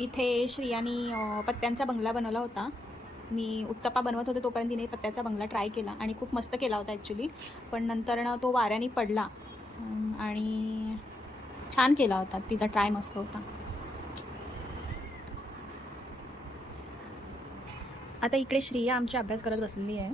इथे श्रियानी पत्त्यांचा बंगला बनवला होता. मी उत्तप्पा बनवत होते तोपर्यंत तिने पत्त्याचा बंगला ट्राय केला आणि खूप मस्त केला होता ॲक्च्युली. पण नंतर तो वाऱ्याने पडला आणि छान केला होता. तिचा ट्राय मस्त होता. आता इकडे श्रिया आमची अभ्यास करत बसलेली आहे.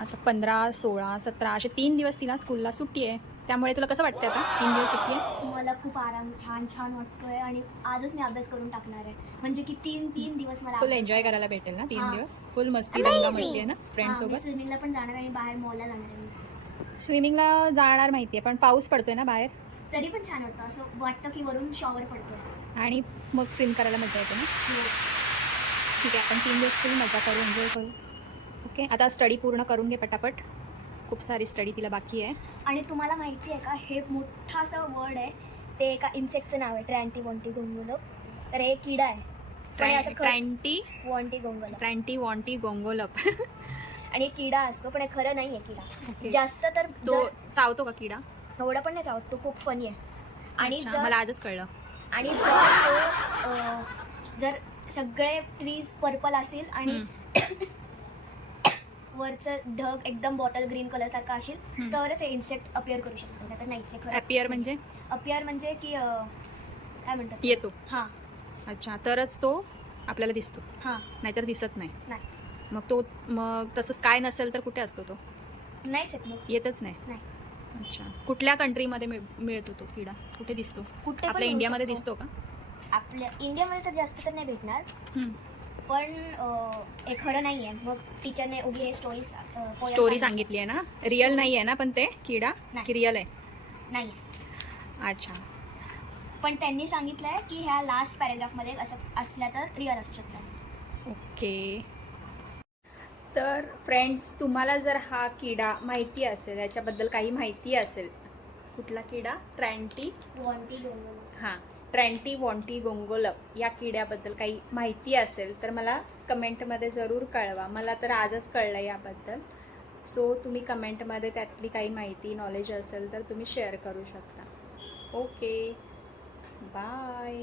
आता 15, 16, 17 असे 3 दिवस तिला स्कूलला सुट्टी आहे. त्यामुळे तुला कसं वाटतं आता 3 दिवस सुट्टी आहे? मला खूप आराम छान वाटतोय आणि आजच मी अभ्यास करून टाकणार आहे. म्हणजे की तीन दिवस मला फुल एन्जॉय करायला भेटेल ना 3 दिवस. फुल मस्ती दंगा मस्ती आहे ना फ्रेंड सोबत. स्विमिंगला पण जाणार आणि बाहेर मॉलला जाणार आहे. स्विमिंगला जाणार माहिती आहे, पण पाऊस पडतोय ना बाहेर. तरी पण छान वाटतं. असं वाटतं की वरून शॉवर पडतोय आणि मग स्विम करायला मजा येते ना. ठीक आहे, आपण 3 दिवस फुल मजा करू, एन्जॉय करू. ओके, आता स्टडी पूर्ण करून घे पटापट. खूप सारी स्टडी तिला बाकी आहे. आणि तुम्हाला माहिती आहे का, हे मोठा असं वर्ड आहे. ते एका इन्सेक्टचं नाव आहे, ट्रॅन्टी वॉन्टी गोंगोलप. तर हे किडा आहे. ट्रॅन्टी वॉन्टी गोंगोलप. ट्रॅन्टी वॉन्टी गोंगोलप. आणि किडा असतो, पण हे खरं नाही आहे किडा. Okay. जास्त तर तो चावतो का किडा? एवढा पण नाही चावत. तो खूप फनी आहे. आणि मला आजच कळलं. आणि जर जर सगळे ट्रीज पर्पल असेल आणि वरचं ढग एकदम बॉटल ग्रीन कलर सारखा असेल तरच हे इन्सेक्ट अपियर करू शकतो. नाही तर नाही. अपियर म्हणजे? अपियर म्हणजे की काय म्हणतात, येतो. हां. अच्छा, तरच तो आपल्याला दिसतो. हां. नाहीतर दिसत नाही. नाही. मग तसंच काय नसेल तर कुठे असतो तो? नाहीच येत मग. येतच नाही. नाही. अच्छा, कुठल्या कंट्रीमध्ये मिळतो तो किडा? कुठे दिसतो? आपल्या इंडियामध्ये दिसतो का? आपल्या इंडियामध्ये तर जास्त तर नाही भेटणार. पण हे खरं नाही आहे. मग टीचरने उभी हे स्टोरी सांगितली आहे ना. रिअल नाही आहे ना पण ते किडा की रिअल आहे? नाही. अच्छा, पण त्यांनी सांगितलंय की ह्या लास्ट पॅरेग्राफमध्ये असं असल्या तर रिअल असू शकतात. ओके. तर फ्रेंड्स, तुम्हाला जर हा किडा माहिती असेल, याच्याबद्दल काही माहिती असेल, कुठला किडा? ट्रॅन्टी वॉन्टी गोंगोलप. हां, ट्रॅन्टी वॉन्टी गोंगोलप या किड्याबद्दल काही माहिती असेल तर मला कमेंटमध्ये जरूर कळवा. मला तर आजच कळलं याबद्दल. सो तुम्ही कमेंटमध्ये त्यातली काही माहिती नॉलेज असेल तर तुम्ही शेअर करू शकता. Okay, bye.